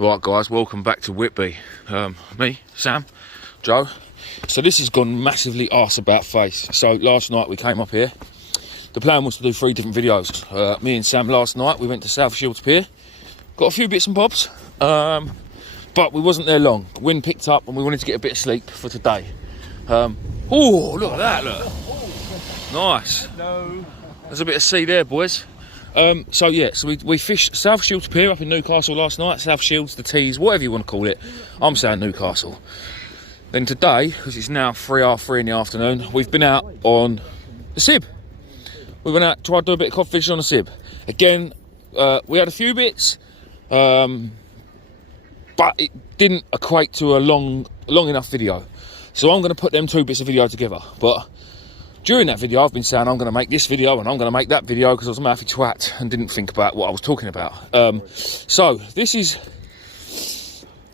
Right guys, welcome back to Whitby. Me, Sam, Joe. So this has gone massively arse about face. So last night we came up here. The plan was to do 3 different videos. Me and Sam last night, we went to South Shields Pier. Got a few bits and bobs, but we wasn't there long. The wind picked up and we wanted to get a bit of sleep for today. Oh, look at that, look. Nice. There's a bit of sea there, boys. So we fished South Shields Pier up in Newcastle last night. South Shields, the Tees, whatever you want to call it. I'm saying Newcastle. Then today, because it's now 3 in the afternoon, we've been out on the Sib. We went out, tried to do a bit of cod fishing on the Sib. Again, we had a few bits, but it didn't equate to a long enough video. So I'm going to put them 2 bits of video together. But during that video, I've been saying I'm going to make this video and I'm going to make that video because I was a mouthy twat and didn't think about what I was talking about. So this is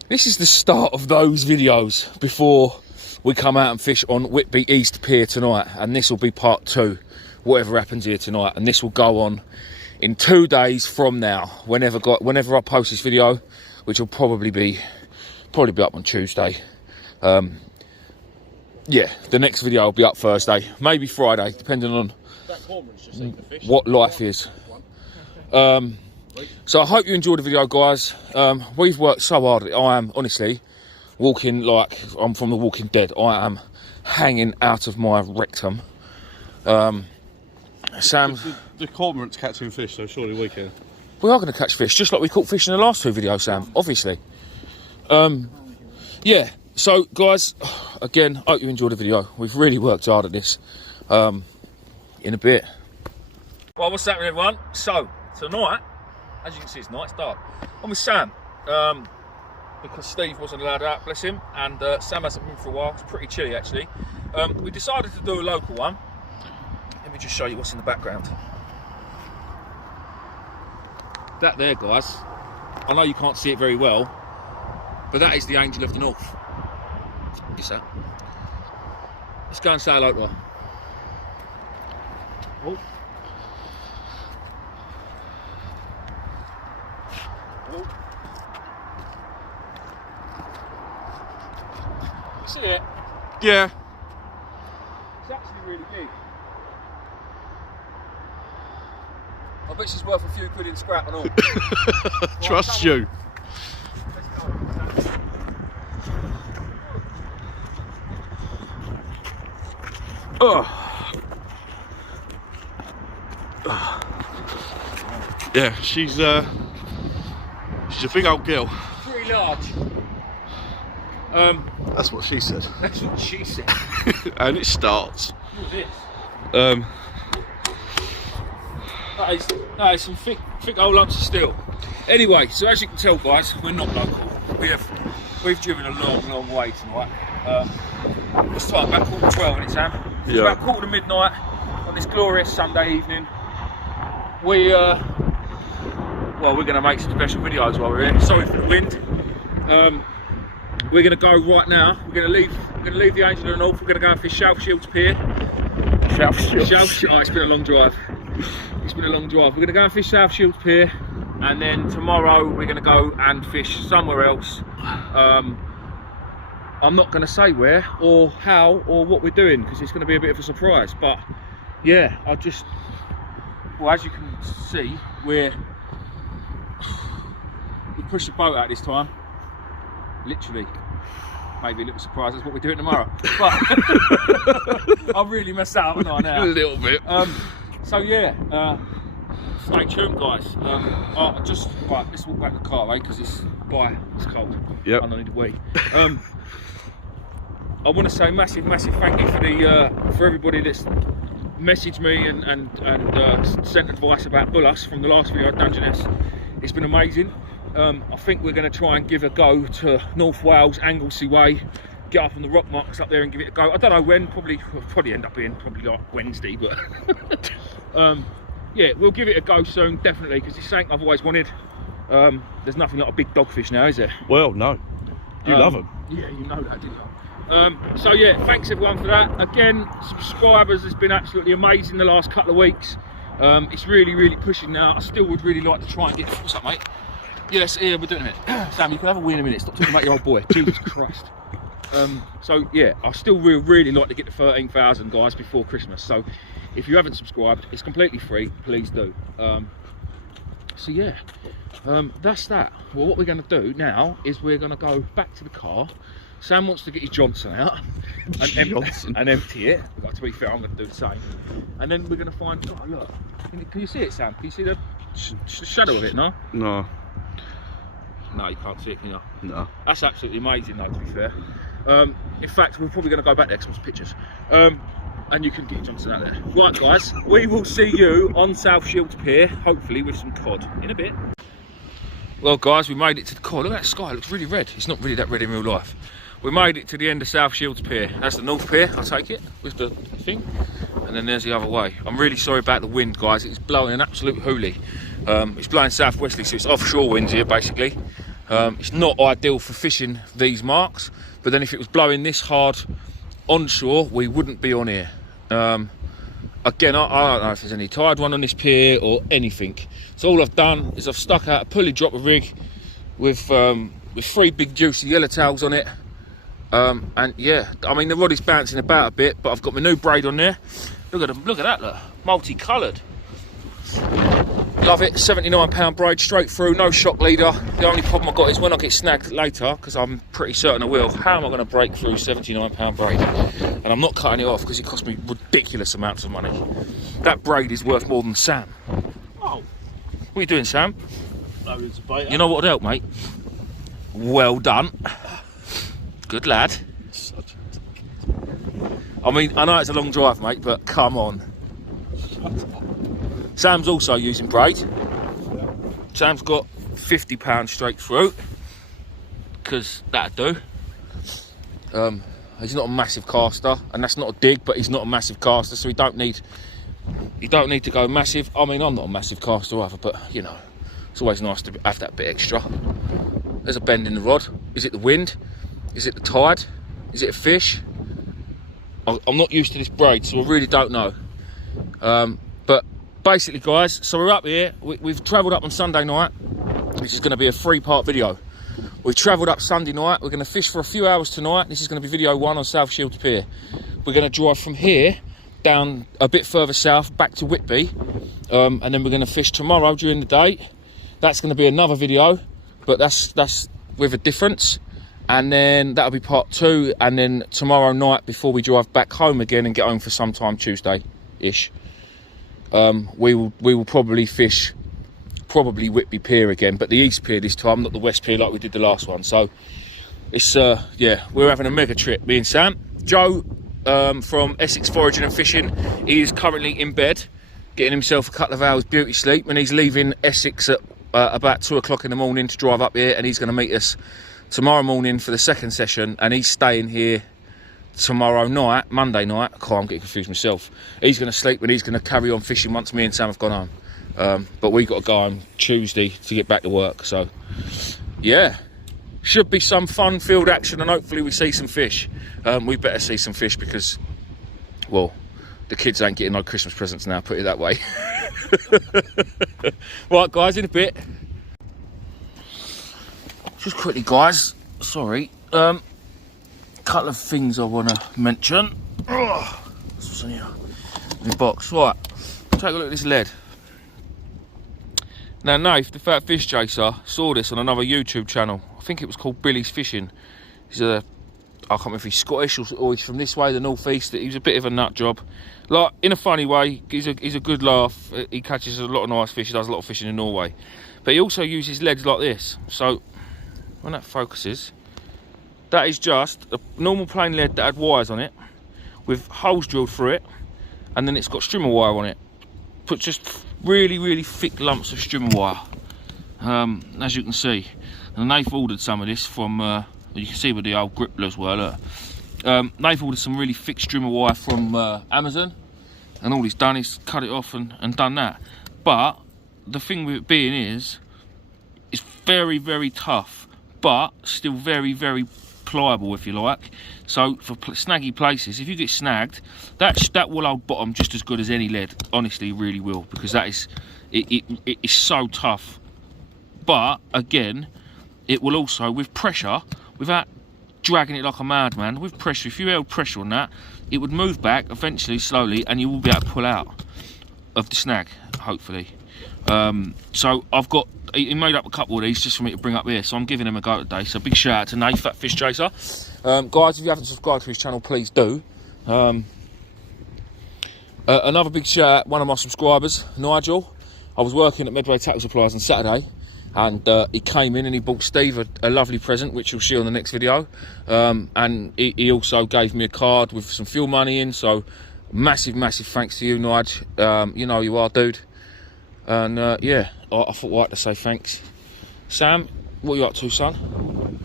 the start of those videos before we come out and fish on Whitby East Pier tonight, and this will be part 2, whatever happens here tonight, and this will go on in 2 days from now, whenever I post this video, which will probably be up on Tuesday. Yeah, the next video will be up Thursday, maybe Friday, depending on what life is. So I hope you enjoyed the video, guys. We've worked so hard. I am, honestly, walking like I'm from The Walking Dead. I am hanging out of my rectum. Sam's... The cormorant's catching fish, so surely we can. We are going to catch fish, just like we caught fish in the last 2 videos, Sam, obviously. Yeah. So, guys, again, hope you enjoyed the video. We've really worked hard at this. In a bit. Well, what's happening, everyone? So, tonight, as you can see, it's night, it's dark. I'm with Sam, because Steve wasn't allowed out, bless him, and Sam hasn't been for a while. It's pretty chilly, actually. We decided to do a local one. Let me just show you what's in the background. That there, guys, I know you can't see it very well, but that is the Angel of the North. Is that? Let's go and say hello to her. Oh. Oh. You see it? Yeah. It's actually really big. I bet she's worth a few quid in scrap and all. Trust you. Yeah, she's a big old girl. Pretty large. That's what she said. That's what she said. And it starts. What's this? That is some thick old lumps of steel. Anyway, so as you can tell, guys, we're not local. We've driven a long way tonight. It's time, about 12:15, isn't it, Sam? It's about 12:45 on this glorious Sunday evening. We're going to make some special videos while we're here. Sorry for the wind. We're going to go right now. We're going to leave the Angel of the North. We're going to go and fish South Shields Pier. South Shields. Oh, it's been a long drive. It's been a long drive. We're going to go and fish South Shields Pier, and then tomorrow we're going to go and fish somewhere else. I'm not going to say where or how or what we're doing because it's going to be a bit of a surprise. But yeah, well, as you can see, we pushed the boat out this time. Literally, maybe a little surprise. That's what we're doing tomorrow. But I've really messed that up, haven't I? Now A little bit. So yeah, stay tuned, guys. Right, let's walk back to the car, because it's cold. Yep. And I need a wee. I want to say massive thank you for everybody that's messaged me and sent advice about Bullis from the last video, Dungeness. It's been amazing. I think we're going to try and give a go to North Wales, Anglesey Way, get up on the rock marks up there and give it a go. I don't know when, probably end up being like Wednesday, but yeah, we'll give it a go soon, definitely, because it's something I've always wanted. There's nothing like a big dogfish now, is there? Well, no. You love them. Yeah, you know that, didn't you? So yeah, thanks everyone for that. Again, subscribers has been absolutely amazing the last couple of weeks. It's really pushing now. I still would really like to try and get... What's up, mate? Yes, yeah, we're doing it. Sam, you can have a wee in a minute. Stop talking about your old boy. Jesus Christ. So yeah, I still really like to get to 13,000 guys before Christmas. So if you haven't subscribed, it's completely free. Please do. So yeah, that's that. Well, what we're going to do now is we're going to go back to the car. Sam wants to get his Johnson out and empty it. But to be fair, I'm going to do the same. And then we're going to find. Oh look, can you see it, Sam? Can you see the shadow of it? No. No. No, you can't see it, can you? No. That's absolutely amazing, though, to be fair. In fact, we're probably going to go back there because pictures. And you can get Johnson out there. Right, guys, we will see you on South Shields Pier, hopefully with some cod in a bit. Well, guys, we made it to the cod. Look at that sky, it looks really red. It's not really that red in real life. We made it to the end of South Shields Pier. That's the North Pier, I take it, with the thing. And then there's the other way. I'm really sorry about the wind, guys. It's blowing an absolute hoolie. It's blowing southwesterly, so it's offshore winds here, basically. It's not ideal for fishing these marks, but then if it was blowing this hard onshore, we wouldn't be on here. Again, I don't know if there's any tide run on this pier or anything. So all I've done is I've stuck out a pulley dropper rig with 3 big juicy yellowtails on it. And yeah, I mean the rod is bouncing about a bit, but I've got my new braid on there. Look at that, look, multicoloured. Love it. £79 braid straight through, no shock leader. The only problem I've got is when I get snagged later, because I'm pretty certain I will, how am I going to break through £79 braid? And I'm not cutting it off because it cost me ridiculous amounts of money. That braid is worth more than Sam. Oh, what are you doing, Sam? Loads of bait. You know what would help, mate? Well done. Good lad. I mean, I know it's a long drive, mate, but come on. Sam's also using braid. Sam's got £50 straight through, because that'd do. He's not a massive caster, and that's not a dig, but he's not a massive caster, so he don't need to go massive. I mean, I'm not a massive caster either, but you know, it's always nice to have that bit extra. There's a bend in the rod. Is it the wind? Is it the tide? Is it a fish? I'm not used to this braid, so I really don't know. But basically, guys, so we're up here. We've travelled up on Sunday night, which is going to be a 3-part video. We've travelled up Sunday night. We're going to fish for a few hours tonight. This is going to be video 1 on South Shields Pier. We're going to drive from here down a bit further south back to Whitby, and then we're going to fish tomorrow during the day. That's going to be another video, but that's with a difference. And then that'll be part 2, and then tomorrow night before we drive back home again and get home for sometime Tuesday-ish, we will probably fish Whitby Pier again, but the East Pier this time, not the West Pier like we did the last one. So it's yeah, we're having a mega trip, me and Sam. Joe from Essex Foraging and Fishing, he is currently in bed getting himself a couple of hours beauty sleep, and he's leaving Essex at about 2 o'clock in the morning to drive up here, and he's going to meet us tomorrow morning for the second session, and he's staying here tomorrow night, Monday night. Oh, I'm getting confused myself. He's going to sleep and he's going to carry on fishing once me and Sam have gone home. But we got to go on Tuesday to get back to work. So, yeah, should be some fun field action, and hopefully we see some fish. We better see some fish because, well, the kids ain't getting no Christmas presents now, put it that way. Right, guys, in a bit. Just quickly, guys, sorry, couple of things I want to mention. What's in here? In the box. Right, take a look at this lead. Now, Nath, the Fat Fish Chaser, saw this on another YouTube channel. I think it was called Billy's Fishing. He's I can't remember if he's Scottish or he's from this way, the northeast. He was a bit of a nut job, like in a funny way. He's a good laugh. He catches a lot of nice fish. He does a lot of fishing in Norway, but he also uses leads like this. So when that focuses, that is just a normal plain lead that had wires on it with holes drilled through it, and then it's got strimmer wire on it. Put just really thick lumps of strimmer wire, as you can see. And they've ordered some of this from you can see where the old gripplers were. Look. They've ordered some really thick strimmer wire from Amazon, and all he's done is cut it off and done that. But the thing with it being is, it's very tough, but still very pliable, if you like. So for snaggy places, if you get snagged, that will hold bottom just as good as any lead. Honestly, really will, because that is it is so tough but again, it will also, with pressure, without dragging it like a madman, with pressure, if you held pressure on that, it would move back eventually, slowly, and you will be able to pull out of the snag, hopefully. So I've got, he made up a couple of these just for me to bring up here, so I'm giving him a go today. So big shout out to Nate, Fat Fish Chaser. Guys, if you haven't subscribed to his channel, please do. Another big shout out, one of my subscribers, Nigel. I was working at Medway Tackle Supplies on Saturday, and he came in and he bought Steve a lovely present, which you'll see on the next video. And he also gave me a card with some fuel money in, so massive thanks to you, Nige. You know you are, dude. And yeah, I thought I'd like to say thanks. Sam, what are you up to, son?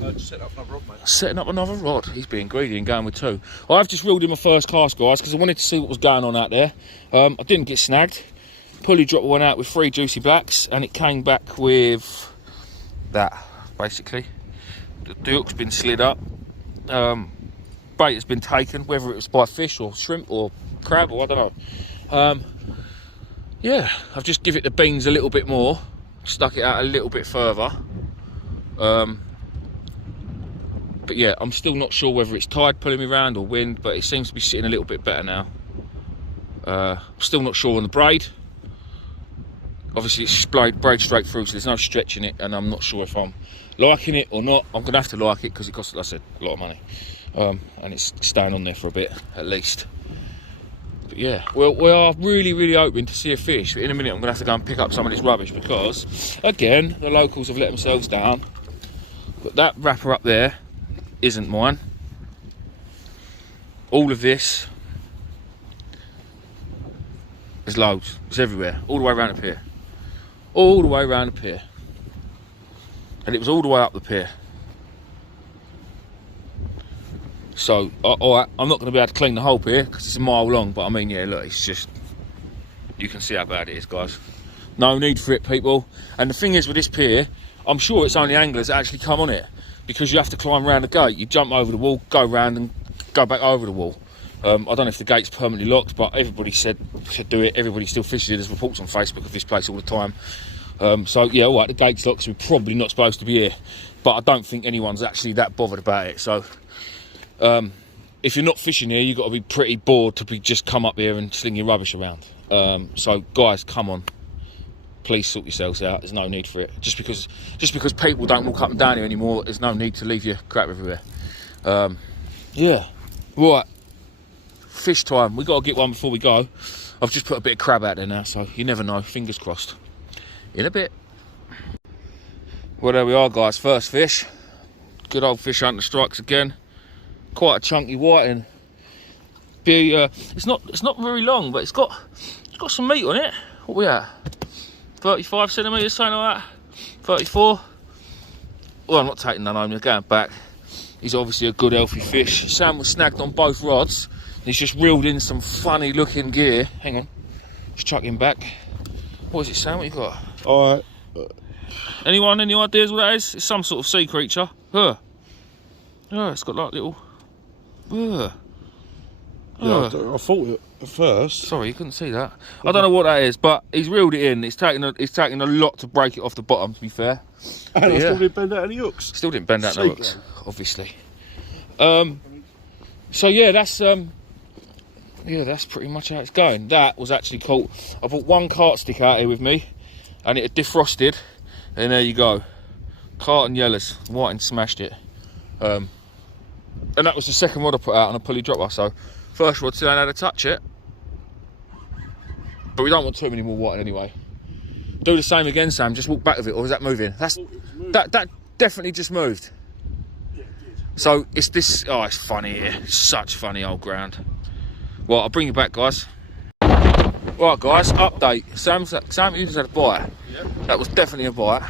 Just setting up another rod, mate. Setting up another rod. He's being greedy and going with two. I've just reeled in my first cast, guys, because I wanted to see what was going on out there. I didn't get snagged. Pulley dropper went out with 3 juicy blacks, and it came back with that, basically. The hook's been slid up. Bait has been taken, whether it was by fish or shrimp or crab or I don't know. Yeah, I've just give it the beans a little bit more, stuck it out a little bit further. But yeah, I'm still not sure whether it's tide pulling me around or wind, but it seems to be sitting a little bit better now. Still not sure on the braid. Obviously it's braid straight through, so there's no stretching it, and I'm not sure if I'm liking it or not. I'm gonna have to like it because it costs, like I said, a lot of money. And it's staying on there for a bit, at least. But yeah, well, we are really hoping to see a fish. But in a minute I'm gonna have to go and pick up some of this rubbish because, again, the locals have let themselves down. But that wrapper up there isn't mine. All of this is loads. It's everywhere, all the way around the pier. All the way around the pier. And it was all the way up the pier. So, alright, I'm not going to be able to clean the whole pier because it's a mile long, but I mean, yeah, look, it's just, you can see how bad it is, guys. No need for it, people. And the thing is with this pier, I'm sure it's only anglers that actually come on it, because you have to climb around the gate. You jump over the wall, go round and go back over the wall. I don't know if the gate's permanently locked, but everybody said to do it. Everybody still fishes it. There's reports on Facebook of this place all the time. So yeah, all right, the gate's locked, so we're probably not supposed to be here. But I don't think anyone's actually that bothered about it. So if you're not fishing here, you've got to be pretty bored to be just come up here and sling your rubbish around. So guys, come on. Please sort yourselves out. There's no need for it. Just because people don't walk up and down here anymore, there's no need to leave your crap everywhere. Yeah. Right. Fish time. We got to get one before we go. I've just put a bit of crab out there now, so you never know. Fingers crossed. In a bit. Well, there we are, guys. First fish. Good old fish hunter strikes again. Quite a chunky whiting. It's not very long, but it's got some meat on it. What we at? 35 centimetres, something like that. 34. Well, I'm not taking none home. They're going back. He's obviously a good healthy fish. Sam was snagged on both rods. He's just reeled in some funny looking gear. Hang on. Just chuck him back. What is it, Sam? What you got? Alright. Anyone, any ideas what that is? It's some sort of sea creature. Yeah, it's got like little... Yeah, I thought it at first. Sorry, you couldn't see that. I don't know what that is, but he's reeled it in. It's taking a lot to break it off the bottom, to be fair. And I still didn't bend out any hooks. Still didn't bend out no hooks, obviously. So yeah, that's pretty much how it's going. That was actually caught. I brought one cart stick out here with me, and it had defrosted. And there you go, carton yellows, whiting smashed it. And that was the second rod I put out on a pulley dropper. So first rod, still ain't had to touch it, but we don't want too many more whiting anyway. Do the same again, Sam. Just walk back with it, or is that moving? That definitely just moved. Yeah, it did. So it's this. Oh, it's funny here. Such funny old ground. Well, I'll bring you back, guys. Right, guys. Update. Sam, you just had a bite. Yep. That was definitely a bite.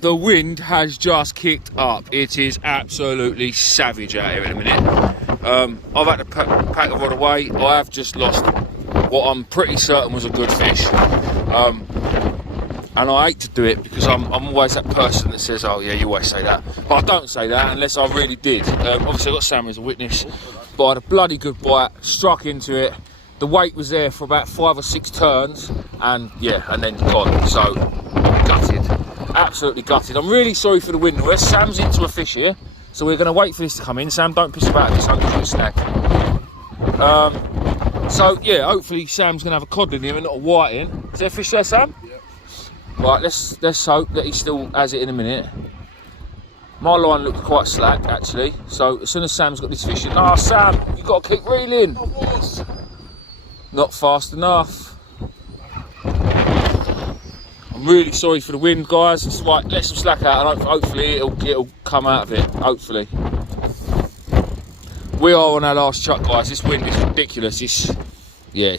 The wind has just kicked up. It is absolutely savage out here in a minute. I've had to pack the rod away. I have just lost what I'm pretty certain was a good fish. And I hate to do it because I'm always that person that says, oh yeah, you always say that. But I don't say that unless I really did. Obviously I've got Sam as a witness, but I had a bloody good bite, struck into it. The weight was there for about 5 or 6 turns, and yeah, and then gone. So, gutted. Absolutely gutted. I'm really sorry for the wind noise. Sam's into a fish here, so we're going to wait for this to come in. Sam, don't piss about this, I'll get snagged. So yeah, hopefully Sam's going to have a codling here and not a whiting. Is there a fish there, Sam? Yep. Right, let's hope that he still has it in a minute. My line looked quite slack actually, so as soon as Sam's got this fish in, Sam, you've got to keep reeling. I was. Not fast enough. I'm really sorry for the wind, guys. It's like, let some slack out and hopefully it'll come out of it, hopefully. We are on our last chuck, guys. This wind is ridiculous. It's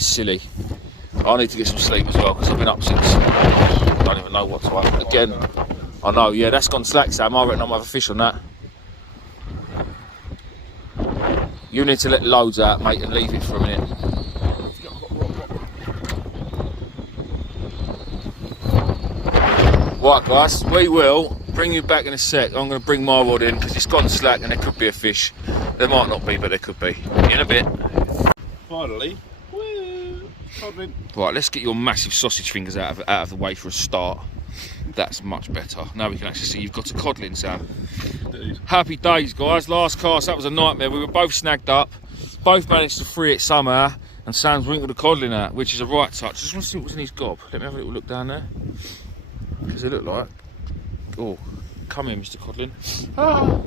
silly. I need to get some sleep as well because I've been up since, I don't even know what time. Again, I know, yeah, that's gone slack, Sam. I reckon I'm going to have a fish on that. You need to let loads out, mate, and leave it for a minute. Right, guys, we will bring you back in a sec. I'm going to bring my rod in because it's gone slack and there could be a fish. There might not be, but there could be. In a bit. Finally. Woo! Codling. Right, let's get your massive sausage fingers out of the way for a start. That's much better. Now we can actually see you've got a codling, Sam. Indeed. Happy days, guys. Last cast, that was a nightmare. We were both snagged up. Both managed to free it somehow. And Sam's wrinkled the codling out, which is a right touch. I just want to see what was in his gob. Let me have a little look down there. Because they look like... Oh, come here, Mr. Codling. Ah,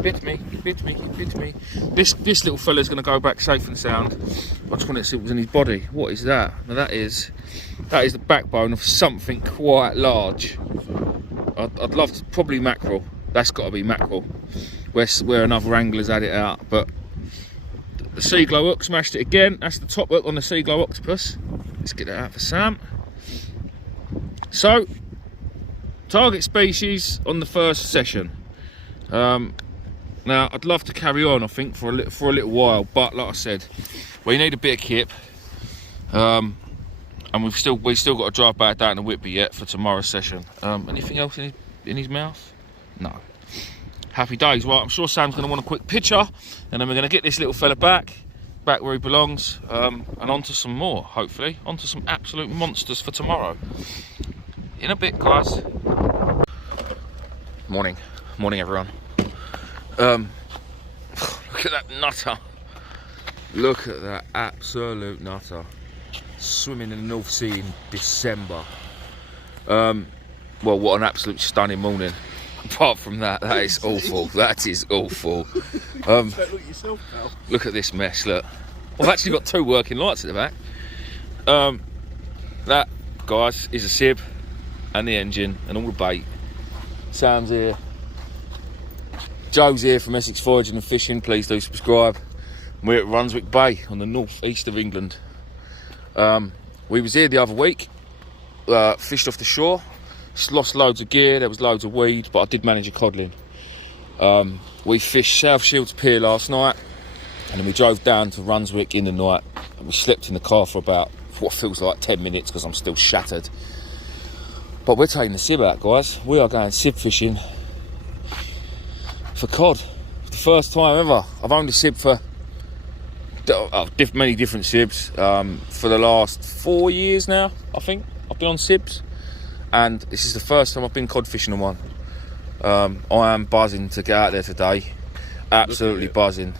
bit me, he bit me, he bit me. This little fella's going to go back safe and sound. I just wanted to see what was in his body. What is that? Now that is the backbone of something quite large. I'd love to, probably mackerel. That's got to be mackerel. Where another angler's had it out. But the sea glow hook smashed it again. That's the top hook on the sea glow octopus. Let's get that out for Sam. So, target species on the first session. Now I'd love to carry on, I think, for a little while, but like I said, we need a bit of kip, and we've still got to drive back down to Whitby yet for tomorrow's session. Anything else in his mouth? No. Happy days. Well, I'm sure Sam's going to want a quick picture, and then we're going to get this little fella back where he belongs, and onto some more, hopefully, onto some absolute monsters for tomorrow. In a bit, guys. Morning everyone. Look at that nutter. Look at that absolute nutter. Swimming in the North Sea in December. Well, what an absolute stunning morning. Apart from that, that is awful. That is awful. Look yourself, pal. Look at this mess, look. I've actually got two working lights at the back. That, guys, is a sib and the engine and all the bait. Sam's here. Joe's here from Essex Foraging and Fishing. Please do subscribe. We're at Runswick Bay on the north east of England. We was here the other week, fished off the shore, lost loads of gear, there was loads of weed, but I did manage a codling. We fished South Shields Pier last night, and then we drove down to Runswick in the night, and we slept in the car for about what feels like 10 minutes because I'm still shattered. But we're taking the sib out, guys. We are going sib fishing for cod. For the first time ever. I've only sibbed for many different sibs for the last 4 years now, I think. I've been on sibs, and this is the first time I've been cod fishing on one. I am buzzing to get out there today. Absolutely buzzing.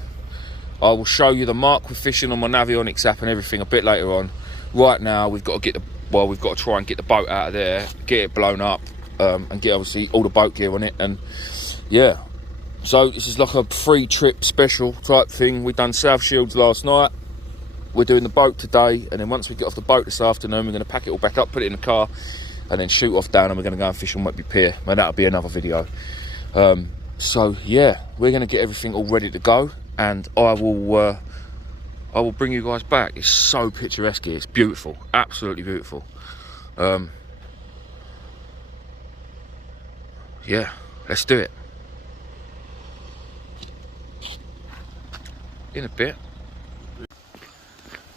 I will show you the mark we're fishing on my Navionics app and everything a bit later on. Right now, we've got to try and get the boat out of there, get it blown up, and get obviously all the boat gear on it. And yeah, so this is like a free trip special type thing. We've done South Shields last night. We're doing the boat today, and then once we get off the boat this afternoon, we're going to pack it all back up, put it in the car, and then shoot off down, and we're going to go and fish on Whitby Pier. And that'll be another video. So yeah, we're going to get everything all ready to go, and I will bring you guys back. It's so picturesque here. It's beautiful, absolutely beautiful. Yeah, let's do it. In a bit.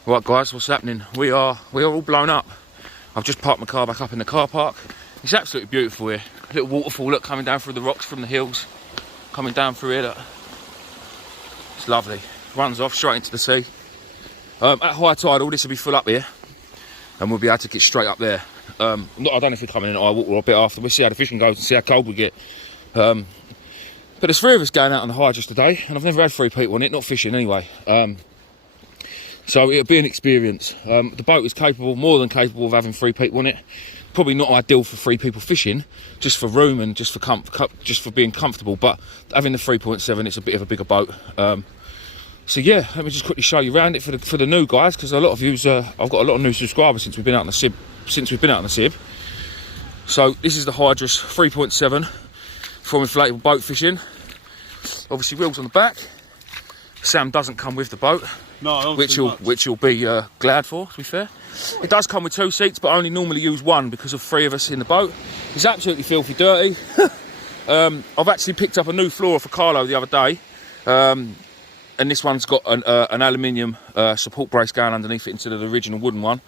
Right, guys, what's happening? We are all blown up. I've just parked my car back up in the car park. It's absolutely beautiful here. A little waterfall, look, coming down through the rocks from the hills. Coming down through here, look. It's lovely. Runs off straight into the sea. At high tide, all this will be full up here, and we'll be able to get straight up there. I don't know if we're coming in at Irewater or a bit after. We'll see how the fishing goes and see how cold we get. But there's 3 of us going out on the Hydras today, and I've never had 3 people on it, not fishing anyway. So it'll be an experience. The boat is capable, more than capable, of having 3 people on it. Probably not ideal for 3 people fishing, just for room and just for being comfortable. But having the 3.7, it's a bit of a bigger boat. So yeah, let me just quickly show you around it for the new guys, because a lot of you's I've got a lot of new subscribers since we've been out on the Sib. So this is the Hydras 3.7 from Inflatable boat fishing. Obviously wheels on the back. Sam doesn't come with the boat, no, which you'll be glad for, to be fair. It does come with 2 seats, but I only normally use 1 because of 3 of us in the boat. It's absolutely filthy dirty. I've actually picked up a new floor for Carlo the other day. And this one's got an aluminium support brace going underneath it instead of the original wooden one.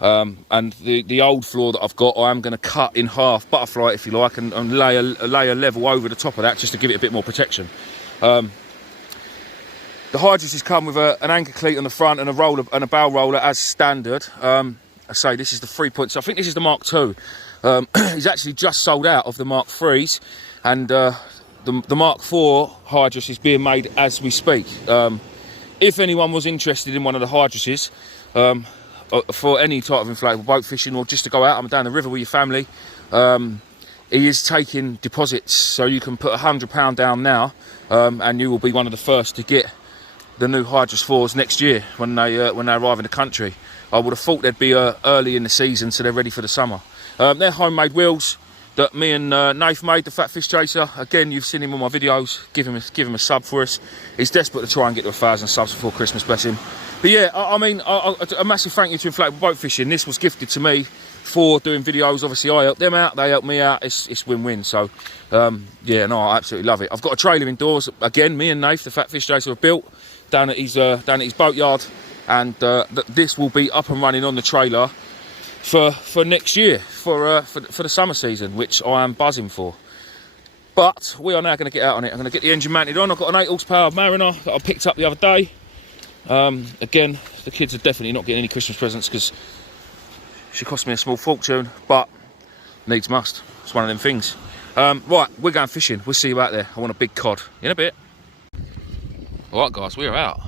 And the old floor that I've got, I am going to cut in half, butterfly it if you like, and lay a level over the top of that just to give it a bit more protection. The Hydras has come with an anchor cleat on the front and a bow roller as standard. I say this is the 3.7. I think this is the Mark II. He's actually just sold out of the Mark IIIs, and the Mark IV Hydras is being made as we speak. If anyone was interested in one of the Hydrases, for any type of inflatable boat fishing or just to go out and down the river with your family, he is taking deposits, so you can put £100 down now, and you will be one of the first to get the new Hydras 4s next year when they arrive in the country. I would have thought they'd be early in the season, so they're ready for the summer. They're homemade wheels that me and Nath made, the Fat Fish Chaser. Again, you've seen him on my videos. Give him a sub for us. He's desperate to try and get to 1,000 subs before Christmas, bless him. But yeah, I mean, a massive thank you to Inflatable Boat Fishing. This was gifted to me for doing videos. Obviously, I help them out, they help me out. It's win-win. So, yeah, no, I absolutely love it. I've got a trailer indoors. Again, me and Nath, the Fat Fish Chaser, have built down at his boatyard. And this will be up and running on the trailer for next year, for the summer season, which I am buzzing for. But we are now going to get out on it. I'm going to get the engine mounted on. I've got an 8 horsepower Mariner that I picked up the other day. Again, the kids are definitely not getting any Christmas presents because she cost me a small fortune, but needs must. It's one of them things. Right, we're going fishing. We'll see you out there. I want a big cod in a bit. All right, guys, we are out.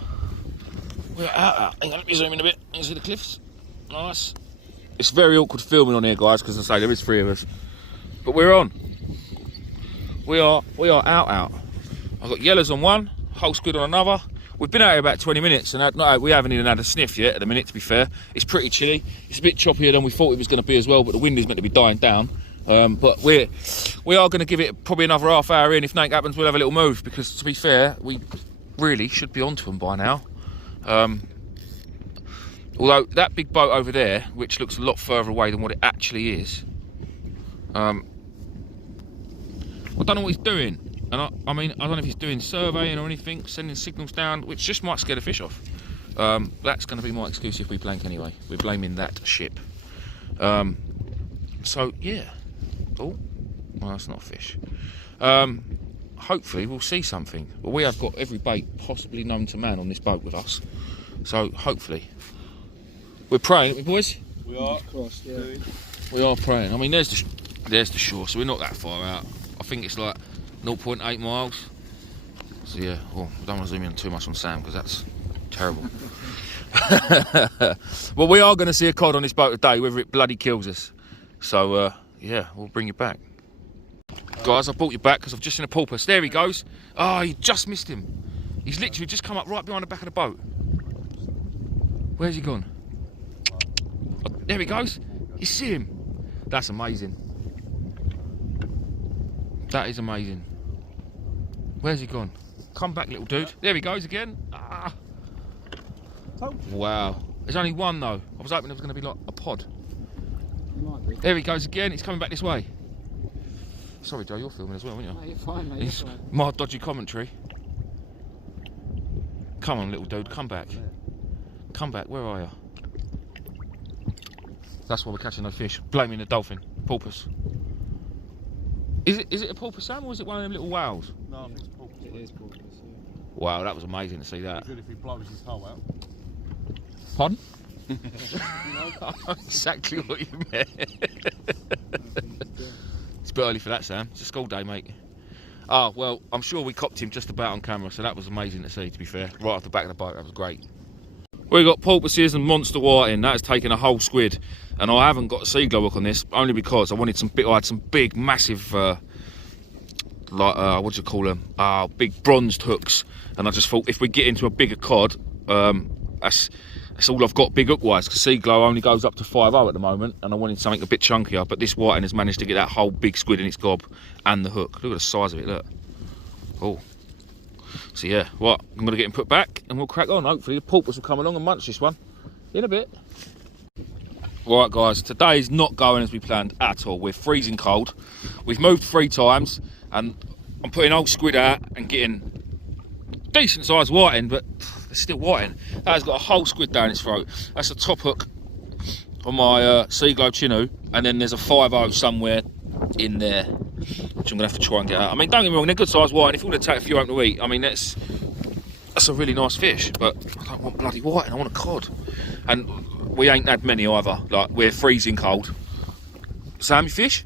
We are out. Hang on, let me zoom in a bit. You can see the cliffs. Nice. It's very awkward filming on here, guys, because I say there is 3 of us, but we're on. We are out. I've got yellows on one, whole squid on another. We've been out here about 20 minutes, and we haven't even had a sniff yet at the minute, to be fair. It's pretty chilly. It's a bit choppier than we thought it was going to be as well, but the wind is meant to be dying down. But we are going to give it probably another half hour in. If nothing happens, we'll have a little move, because to be fair, we really should be onto them by now. Although that big boat over there, which looks a lot further away than what it actually is, I don't know what he's doing. And I mean, I don't know if he's doing surveying or anything, sending signals down, which just might scare the fish off. That's going to be my excuse if we blank anyway. We're blaming that ship. So, yeah. Oh, well, that's not a fish. Hopefully we'll see something. Well, we have got every bait possibly known to man on this boat with us. So, hopefully. We're praying, aren't we, boys? We are. Of course, yeah. We are praying. I mean, there's the shore, so we're not that far out. I think it's like 0.8 miles. So yeah, well, I don't want to zoom in too much on Sam because that's terrible. Well, we are going to see a cod on this boat today, whether it bloody kills us. So yeah, we'll bring you back. Guys, I brought you back because I've just seen a porpoise. There he goes. Oh, you just missed him. He's literally just come up right behind the back of the boat. Where's he gone? Oh, there he goes. You see him? That's amazing. That is amazing. Where's he gone? Come back, little dude. There he goes again. Ah. Wow. There's only one though. I was hoping there was going to be like a pod. There he goes again. He's coming back this way. Sorry, Joe, you're filming as well, aren't you? No, you're fine, mate. It's you're fine. my dodgy commentary. Come on, little dude. Come back. Come back. Where are you? That's why we're catching no fish. Blaming the dolphin. Porpoise. Is it a porpoise, Sam, or is it one of them little whales? No, I think it's porpoise. It is porpoise, yeah. Wow, that was amazing to see that. Good if he blows his hole out. Pardon? Exactly what you meant. It's a bit early for that, Sam. It's a school day, mate. Oh, well, I'm sure we copped him just about on camera, so that was amazing to see, to be fair. Right off the back of the boat, that was great. We got porpoises and monster whiting. That has taken a whole squid. And I haven't got a sea glow hook on this, only because I wanted I had some big, massive, what do you call them? Big bronzed hooks. And I just thought, if we get into a bigger cod, that's all I've got big hook wise, because sea glow only goes up to 5.0 at the moment, and I wanted something a bit chunkier, but this whiting has managed to get that whole big squid in its gob and the hook. Look at the size of it, look. Oh. So yeah, I'm going to get him put back and we'll crack on. Hopefully the porpoise will come along and munch this one in a bit. Right guys, today's not going as we planned at all. We're freezing cold. We've moved 3 times and I'm putting old squid out and getting decent sized whiting, but it's still whiting. That has got a whole squid down its throat. That's a top hook on my sea glow chinook, and then there's a 5.0 somewhere in there, which I'm gonna have to try and get out. I mean, don't get me wrong, they're good sized whiting. If you want to take a few home to eat, I mean, that's a really nice fish, but I don't want bloody whiting, I want a cod. And we ain't had many either. Like, we're freezing cold. Sam, you fish?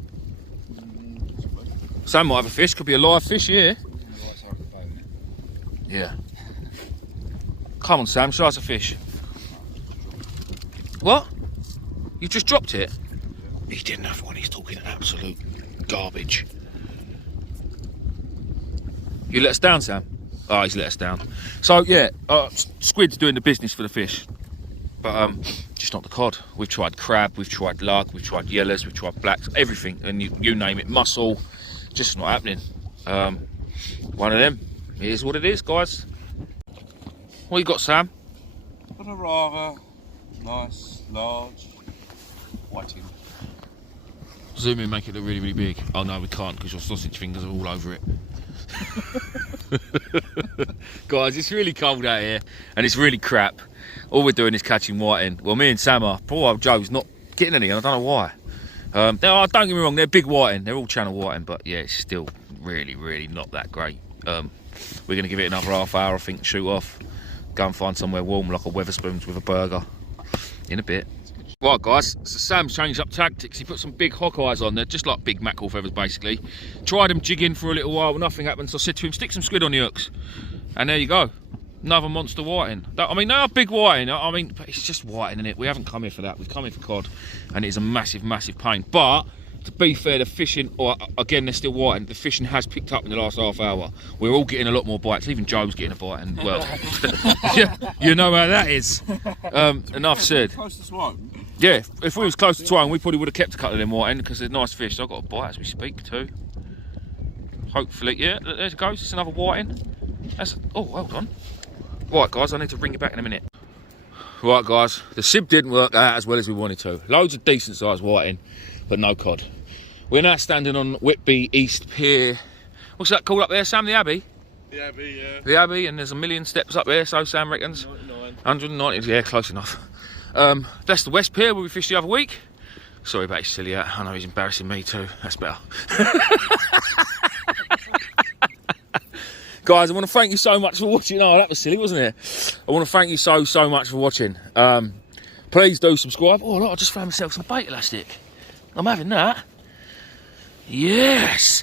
Sam might have a fish, could be a live fish here. Yeah. Come on, Sam, show us a fish. What? You just dropped it? He didn't have one, he's talking absolute garbage. You let us down, Sam? Oh, he's let us down. So, yeah, squid's doing the business for the fish. But just not the cod. We've tried crab, we've tried lug, we've tried yellows, we've tried blacks, everything. And you name it, mussel, just not happening. One of them. It is what it is, guys. What you got, Sam? Got a rather nice, large whiting. Zoom in, make it look really, really big. Oh no, we can't because your sausage fingers are all over it. Guys, it's really cold out here and it's really crap. All we're doing is catching whiting. Well, me and Sam are. Poor old Joe's not getting any, and I don't know why. Don't get me wrong, they're big whiting. They're all channel whiting, but yeah, it's still really, really not that great. We're going to give it another half hour, I think, shoot off. Go and find somewhere warm like a Weatherspoons with a burger in a bit. Right guys, so Sam's changed up tactics. He put some big hock eyes on there, just like big mackerel feathers basically. Tried them jigging for a little while, nothing happened, so I said to him, stick some squid on the hooks. And there you go, another monster whiting. I mean, they are big whiting, I mean, but it's just whiting, isn't it? We haven't come here for that, we've come here for cod, and it is a massive, massive pain. But to be fair, the fishing, or again, they're still whiting. The fishing has picked up in the last half hour. We're all getting a lot more bites. Even Joe's getting a bite, and well, yeah, you know how that is. Enough said. Close to swine. Yeah, if we was close to twine, we probably would have kept a couple of them whiting because they're nice fish. So I've got a bite as we speak too. Hopefully, yeah. There it goes. It's another whiting. Oh, well done. Right, guys, I need to bring you back in a minute. Right, guys, the sib didn't work out as well as we wanted to. Loads of decent sized whiting, but no cod. We're now standing on Whitby East Pier. What's that called up there, Sam? The Abbey? The Abbey, yeah. The Abbey, and there's a million steps up there, so Sam reckons? 190, yeah, close enough. That's the West Pier where we fished the other week. Sorry about his silly hat. I know he's embarrassing me too. That's better. Guys, I want to thank you so much for watching. Oh, that was silly, wasn't it? I want to thank you so much for watching. Please do subscribe. Oh, look, I just found myself some bait elastic. I'm having that. Yes,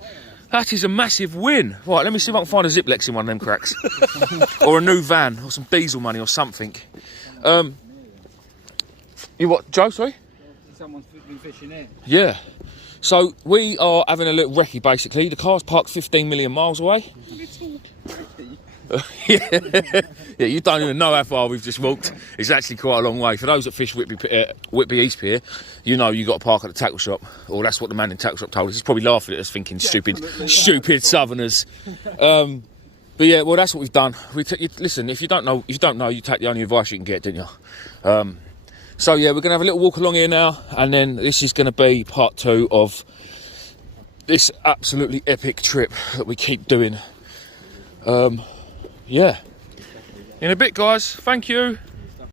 that is a massive win. Right, let me see if I can find a Ziplex in one of them cracks. Or a new van, or some diesel money or something. You what, Joe, sorry? Someone's been fishing here. Yeah. So, we are having a little recce, basically. The car's parked 15 million miles away. Yeah, you don't even know how far we've just walked. It's actually quite a long way. For those that fish Whitby East Pier, you know you got to park at the tackle shop. Or that's what the man in the tackle shop told us. He's probably laughing at us thinking stupid southerners. But yeah, well, that's what we've done. Listen, if you don't know, you take the only advice you can get, didn't you? So yeah, we're going to have a little walk along here now, and then this is going to be part 2 of this absolutely epic trip that we keep doing. Yeah. In a bit, guys. Thank you.